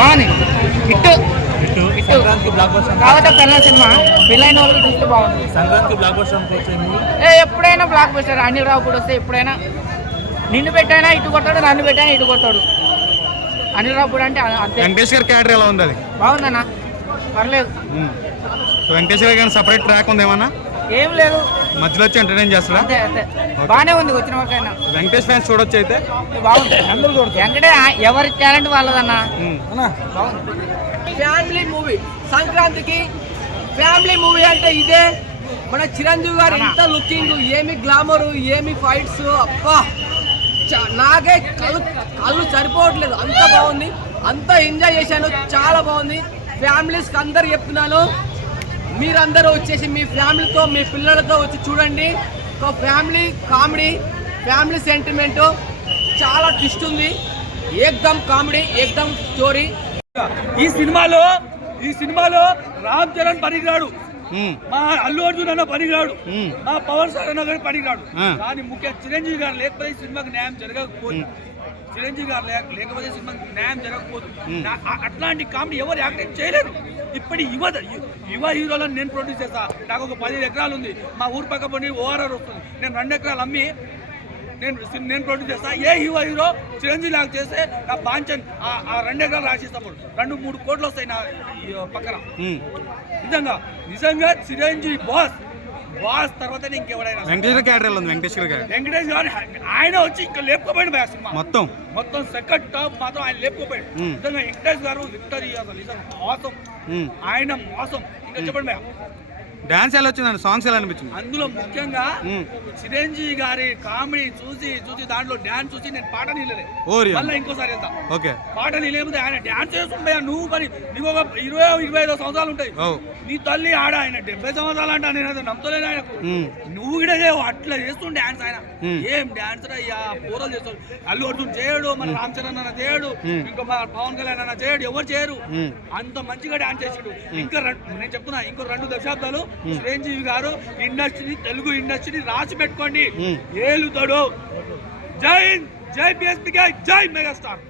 బాగుంది ఇట్టు కాబట్టి పిల్లల సినిమా పెళ్ళైన వాళ్ళు చూస్తే బాగుంటుంది. సంక్రాంతి బ్లాక్ బస్టర్ ఎప్పుడైనా బ్లాక్ బస్టర్. అనిల్ రావుపూడి వస్తే ఎప్పుడైనా నిన్ను పెట్టైనా ఇటు కొట్టాడు, నన్ను పెట్టైనా ఇటు కొట్టాడు. అనిల్ రావుపూడి అంటే అంతే. వెంకటేష్ గారి క్యారెక్టర్ ఎలా ఉంది? అది బాగుందన్న, పర్లేదు. వెంకటేష్ గారి కానీ సపరేట్ ట్రాక్ ఉంది ఏమన్నా? ఏం లేదు, మధ్యలో వచ్చి ఎంటర్టైన్ చేస్తారా? అంతే అంతే, బాగానే ఉంది. వచ్చిన వరకైనా వెంకటేష్ ఫ్యాన్స్ చూడొచ్చు అయితే. బాగుంది. వెంకటే ఎవరి టాలెంట్ వాళ్ళదన్నా. బాగుంది. ఫ్యామిలీ మూవీ, సంక్రాంతికి ఫ్యామిలీ మూవీ అంటే ఇదే. మన చిరంజీవి గారు ఎంత లుకింగ్, ఏమి గ్లామరు, ఏమి ఫైట్స్, అబ్బా నాకే కళ్ళు సరిపోవట్లేదు. అంత బాగుంది, అంత ఎంజాయ్ చేశాను, చాలా బాగుంది. ఫ్యామిలీస్కి అందరు చెప్తున్నాను, మీరందరూ వచ్చేసి మీ ఫ్యామిలీతో, మీ పిల్లలతో వచ్చి చూడండి. ఒక ఫ్యామిలీ కామెడీ, ఫ్యామిలీ సెంటిమెంట్, చాలా ట్విస్ట్ ఉంది. ఏకదమ్ కామెడీ, ఏకదమ్ స్టోరీ. ఈ సినిమాలో రామ్ చరణ్ పనికిరాడు, మా అల్లు అర్జున్ అన్న పనికిరాడు, మా పవన్ స్టార్ అన్న గారు పనికిరాడు. కానీ ముఖ్య చిరంజీవి గారు లేకపోతే సినిమాకి న్యాయం జరగకపోదు. చిరంజీవి గారు లేకపోతే సినిమాకి న్యాయం జరగకపోదు. అట్లాంటి కామెడీ ఎవరు యాక్టింగ్ చేయలేరు. ఇప్పటి యువ హీరోలను నేను ప్రొడ్యూస్ చేస్తా. నాకు ఒక 10 ఎకరాలు ఉంది, మా ఊరు పక్క పడి ఓఆర్ఆర్ వస్తుంది, నేను 2 ఎకరాలు అమ్మి నేను ప్రొడ్యూస్ చేస్తా. ఏ హీరో చిరంజీవి లాగా చేస్తే నా బాంచన్ ఆ 2 ఎకరాలు రాసిస్తాము, 2-3 కోట్లు వస్తాయి నా పక్కన. నిజంగా చిరంజీవి బాస్ తర్వాత ఇంకెవడైనా. వెంకటేష్ క్యారెక్టర్ ఉంది. వెంకటేష్ గారు ఆయన వచ్చి ఇంకా లేపుకోపోయాడు బా సినిమా మొత్తం సెకండ్ టాప్ మాత్రం ఆయన లేపుకోపోయాడు. నిజంగా వెంకటేష్ గారు విక్టరీ అసలు మోసం, ఆయన మోసం. ఇంకా చెప్పండి బా, డాన్స్ ఎలా వచ్చిందండి? సాంగ్స్ ఎలా అనిపించింది? అందులో ముఖ్యంగా చిరంజీవి గారి కామెడీ చూసి దాంట్లో డాన్స్ చూసి నేను పాట నిలలేదు. మళ్ళీ ఇంకోసారి వెళ్తా. పాట నిలేకపోతే ఆయన డాన్స్ చేస్తుంటా. నువ్వు మరి నీకు ఒక 20-25 సంవత్సరాలు ఉంటాయి, నీ తల్లి ఆడ ఆయన 70 సంవత్సరాలు అంట. నేను అది నమ్మతలేను ఆయనకు. నువ్వు కూడా అట్లా చేస్తుండే డాన్స్. ఆయన ఏం డాన్స్ అయ్యా, పూరలు చేస్తాడు. అల్లు అర్జున్ చేయడు, మన రామ్ చరణ్ అన్న చేయడు, ఇంకో మన పవన్ కళ్యాణ్ అన్న చేయడు, ఎవరు చేయరు. అంత మంచిగా డాన్స్ చేసాడు. ఇంకా నేను చెప్తున్నా, ఇంకో 2 దశాబ్దాలు చిరంజీవి గారు తెలుగు ఇండస్ట్రీని రాసి పెట్టుకోండి, ఏలుతాడు. జై హింద్, జై బిఎస్పీ, జై మెగాస్టార్.